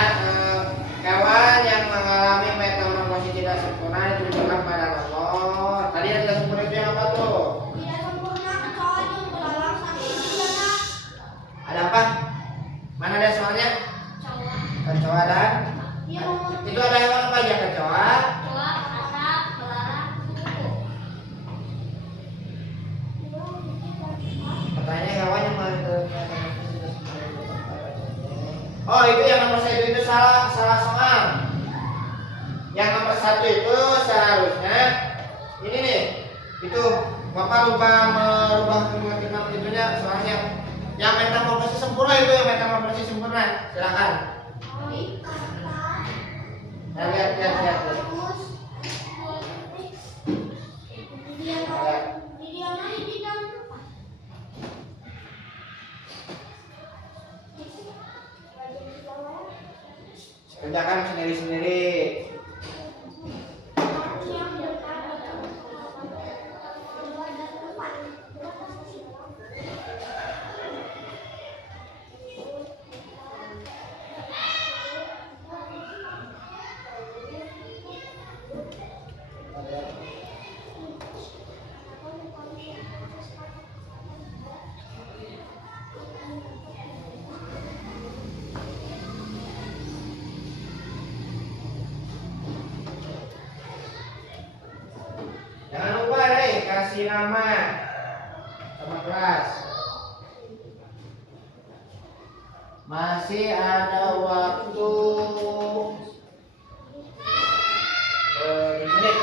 kawan yang mengalami metamorfosis tidak sempurna itu dibilang pada nomor. Tadi yang tidak sempurna itu yang apa tuh? Ada apa? Mana ada soalnya? Kecoa dan itu ada hewan apa aja? Kecoa, katanya hewan yang oh itu yang nomor 1 itu salah soal. Yang nomor 1 itu seharusnya ini nih, itu Bapak lupa merubah itunya soalnya. Yang metamorfosis sempurna itu yang metamorfosis sempurna. Silakan. Nah, lihat. Kerjakan sendiri-sendiri. Jangan lupa deh kasih nama sama kelas. Masih ada waktu 5 menit.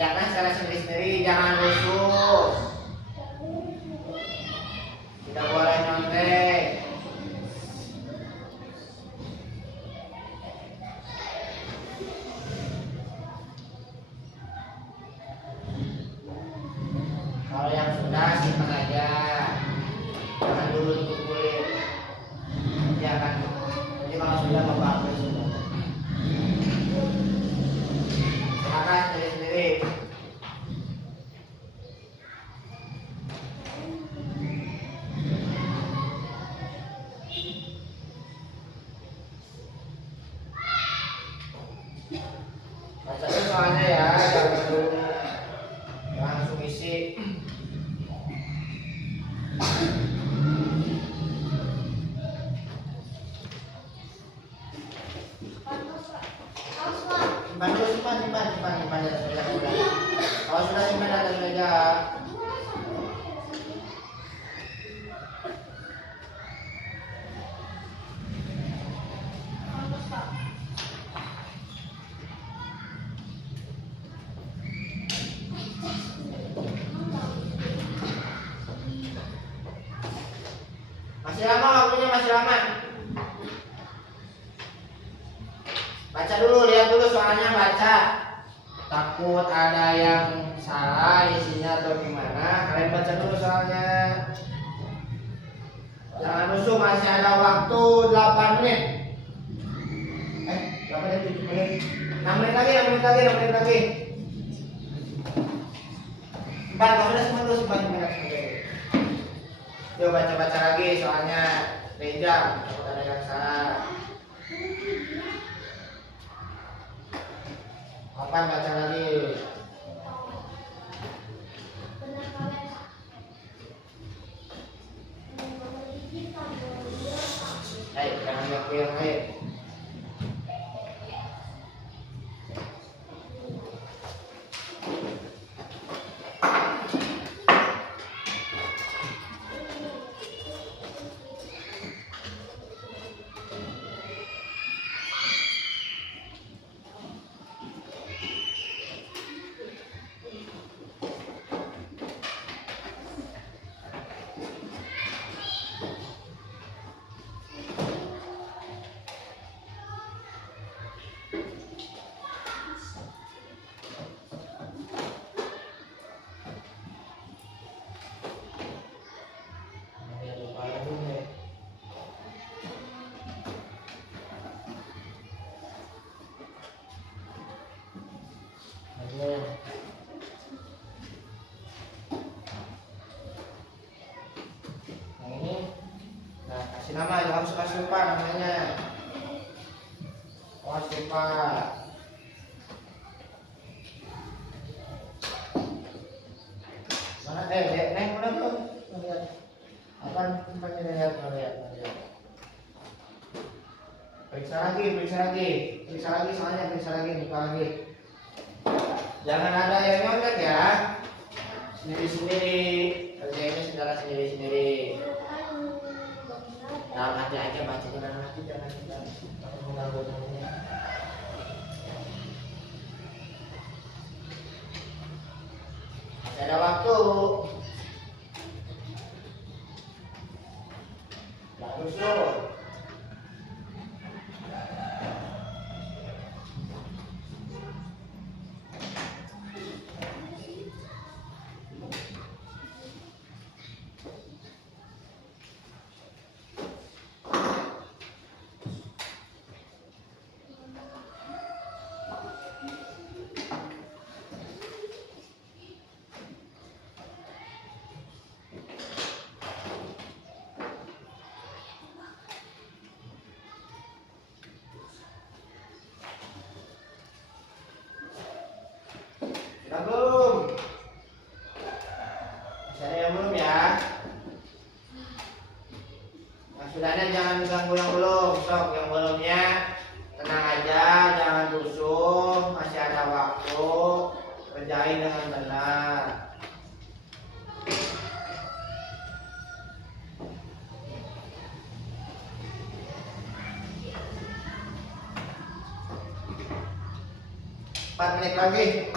Jangan secara sendiri-sendiri, jangan rusuh. Tidak boleh nyontek. Kalau yang sudah simpan aja, jangan dulu dikumpulin. Jangan. Nanti kalau sudah Bapak ambil semua. Silakan sendiri-sendiri. Baca dulu soalnya ya, jangan dulu langsung isi. Simpan dulu, simpan di atas meja. Kalau sudah simpan di atas meja. Masih lama waktunya, masih lama. Baca dulu, lihat dulu soalnya, baca. Takut ada yang salah isinya atau gimana, kalian baca dulu soalnya. Jangan rusuh, masih ada waktu 8 menit. 8 menit 6 menit lagi, 6 menit lagi, 6 menit lagi. Empat, kamu udah semua tuh, simpan. Yuk baca-baca lagi soalnya Rejam, takut ada yang salah. Kapan baca lagi? Hai, jangan yang lain. Yang ini, nah kasih nama, jangan suka lupa namanya. Awas lupa. Mana Neng mana belum? Lihat. Apa tempatnya lihat? Periksa lagi soalnya periksa lagi, buka lagi. Jangan ada yang nyontek ya. Sendiri-sendiri. Kerjainnya saudara sendiri-sendiri. Dalam hati aja baca, dalam hati jangan mengganggu temennya. Masih ada waktu. Bagus loh. Sudah belum? Masih ada yang belum ya? Nah, sudahnya jangan ganggu yang belum. Sok yang belumnya tenang aja, jangan rusuh, masih ada waktu. Kerjain dengan benar. Empat menit lagi.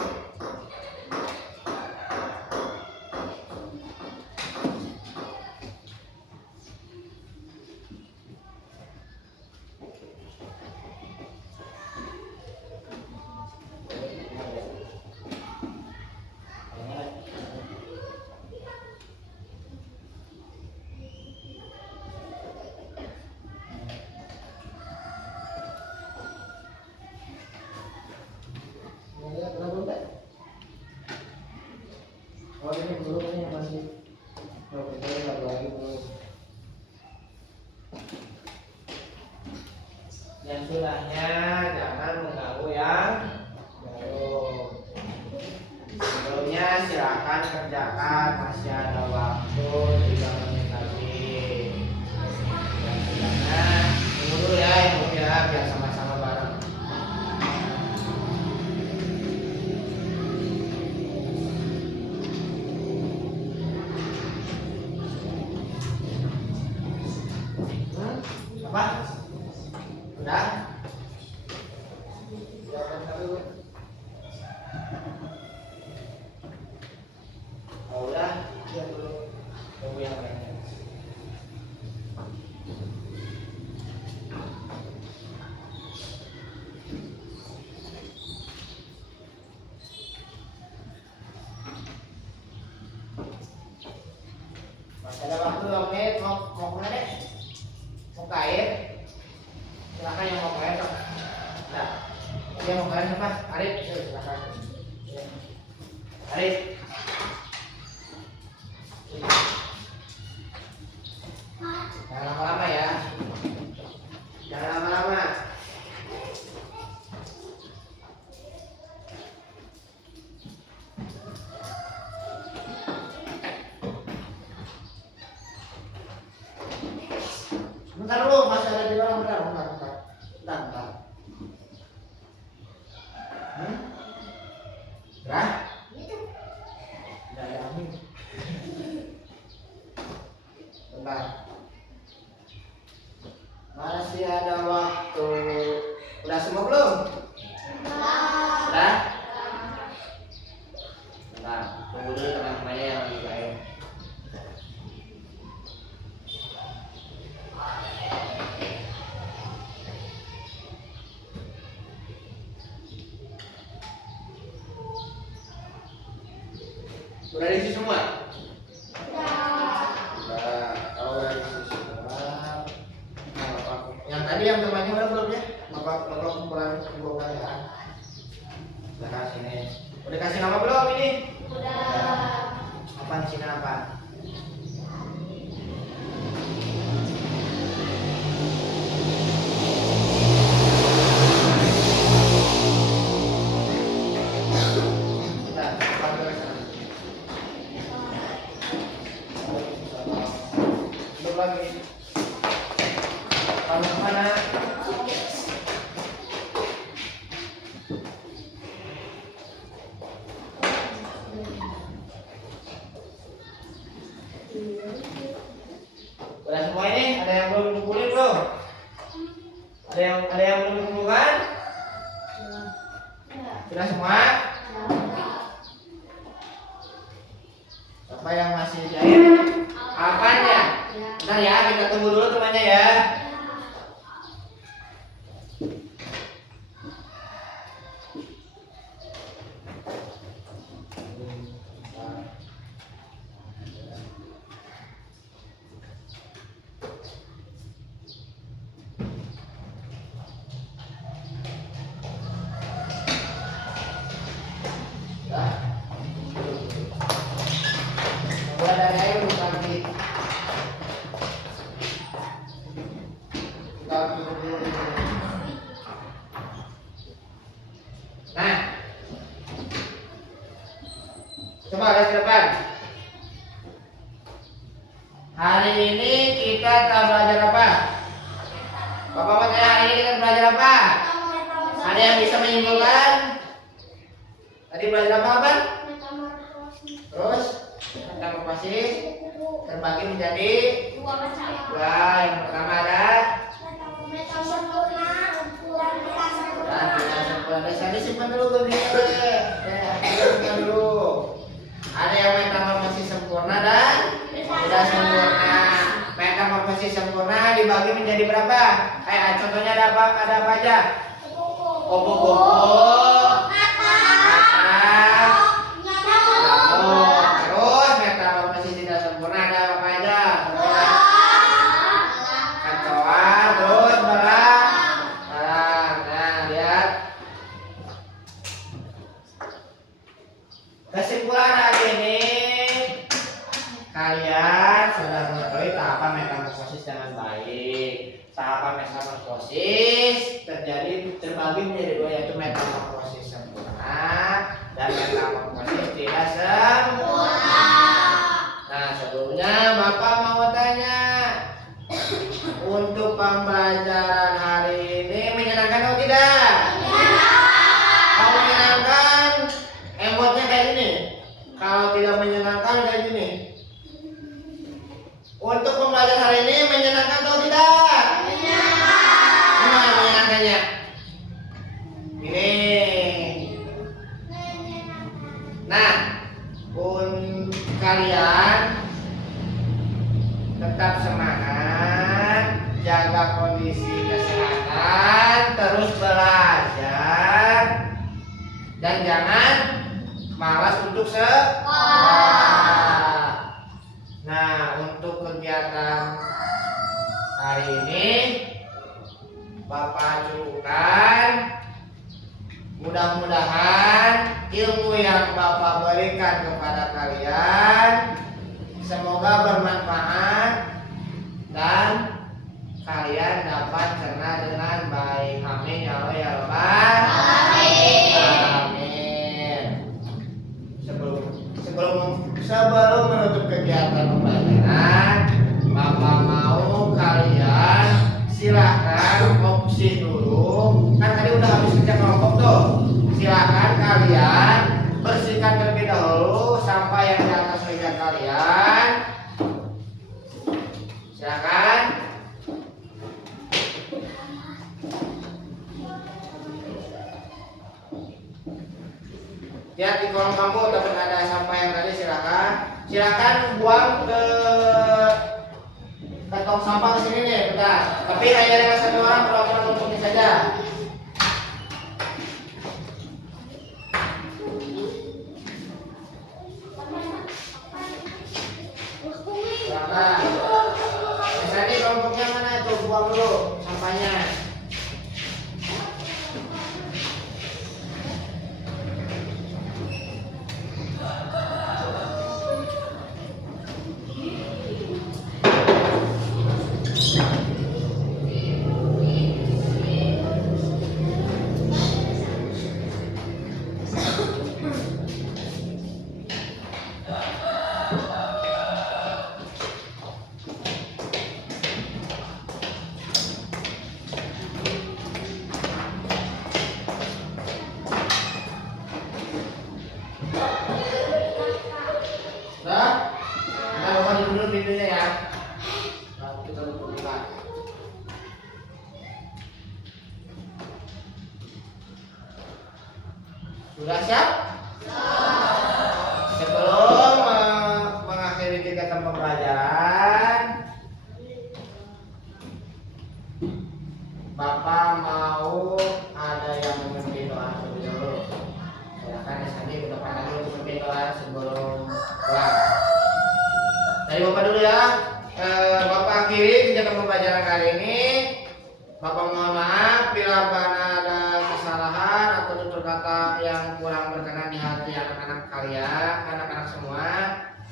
Oh ini belum, ini yang masih ini satu lagi belum. Yang sudahnya jangan mengganggu yang belum. Sebelumnya silakan kerjakan, masih ada waktu 3 menit lagi. Yang sudahnya tunggu dulu ya, biar sama-sama bareng. Apa? Udah? Jawaban dulu. Oh, udah, lihat dulu. Tunggu yang lainnya. Masih ada waktu 2 menit, mau kemana deh? Mau ke air? Silakan siapa? Arif, silakan. Arif. Jangan lama-lama ya. Jangan lama-lama. Bentar dulu, masih ada di dalam. Bentar. Gerah? Udah ya, amin. Bentar. Masih ada waktu. Udah semua belum? Udah? Bentar, tunggu dulu teman-temannya yang lagi baik. Udah diisi semua? Udah, kalau udah diisi semua. Yang tadi yang temannya udah belum ya? Bapak kumpulan ya. Udah kasih nih. Udah kasih nama belum ini? Udah. Apaan sih apa? Lagi kamu kemana? Udah semua ini? Ada yang belum dikumpulin belum? Ada yang belum dikumpulkan? Sudah semua? Apa yang masih jahit? Apanya? Bentar ya, kita tunggu dulu temannya ya. Mulai dari air lagi. Nah, coba lihat ke depan. Hari ini kita akan belajar apa? Bapak mau tanya, hari ini kita belajar apa? Ada yang bisa menyimpulkan? Tadi belajar apa, Bang? Terus metamorfosis terbagi menjadi dua. Yang pertama ada dan tidak sempurna. Saya simpan dulu simpan dulu. Ada yang metamorfosis sempurna dan tidak sempurna. Metamorfosis sempurna dibagi menjadi berapa? Contohnya ada apa aja? Kupu-kupu, terus metamorfosis tidak sempurna ada apa aja? Kecoa, terus belang. Nah, lihat. Kesimpulan hari ini, kalian sudah mengetahui tahapan metamorfosis dengan baik. Tahapan metamorfosis terbagi menjadi dua, yaitu metamorfosis sempurna dan metamorfosis tidak sempurna. Nah, sebelumnya Bapak mau tanya, untuk pembelajaran hari ini menyenangkan atau tidak? Kalau menyenangkan, emotnya kayak gini. Kalau tidak menyenangkan kayak gini. Untuk pembelajaran hari ini menyenangkan atau tidak? Gimana menyenangkannya? Ini. Nah, kalian tetap semangat, jaga kondisi kesehatan, terus belajar, dan jangan malas untuk sekolah. Nah, untuk kegiatan hari ini Bapak cukupkan. Mudah-mudahan ilmu yang Bapak berikan kepada kalian semoga bermanfaat dan kalian dapat cerna dengan baik. Amin ya Allah ya Rabbal alamin. Sebelum menutup kegiatan pembelajaran, Bapak mau kalian silahkan opsi dulu. Kan tadi udah habis kerja kelompok tuh. Silahkan kalian bersihkan terlebih dahulu sampah yang di atas meja kalian. Silahkan. Lihat di kolom kamu dapat ada sampah yang tadi, silakan buang ke tong sampah ke sini nih, bentar. Tapi hanya dengan satu orang perwakilan kelompok ini saja. Silakan. Misalnya kelompoknya mana itu, buang dulu sampahnya. Sudah siap? Sebelum mengakhiri kegiatan pembelajaran, Bapak mau ada yang memimpin doa terlebih dahulu. Silakan Sandi ke depan lagi untuk memimpin doa sebelum pulang. Dari Bapak dulu ya. Bapak akhiri kegiatan pembelajaran kali ini. Bapak mohon maaf bila ada kesalahan atau tutur kata yang kurang berkenan di hati anak-anak kalian, anak-anak semua.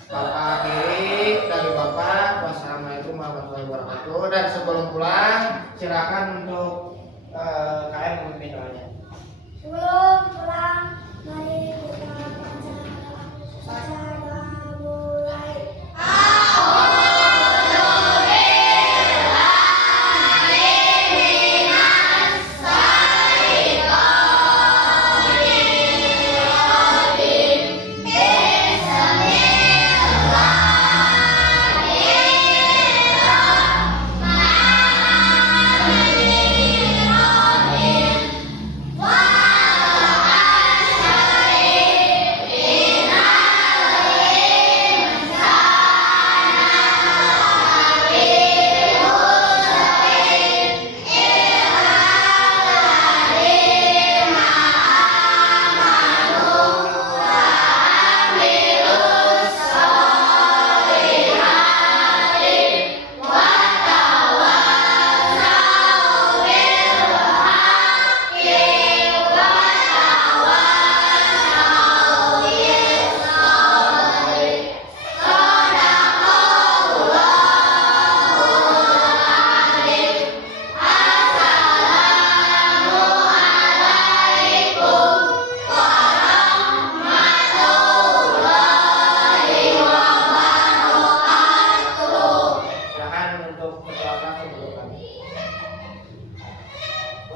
Bapak akhiri dari Bapak. Wassalamualaikum warahmatullahi wabarakatuh. Dan sebelum pulang, silakan untuk KM memimpin doanya. Sebelum pulang, mari kita baca doa mulai.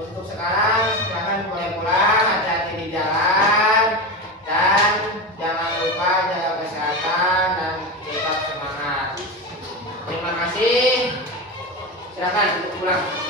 Untuk sekarang silahkan mulai pulang, hati-hati di jalan dan jangan lupa jaga kesehatan dan tetap semangat. Terima kasih. Silahkan untuk pulang.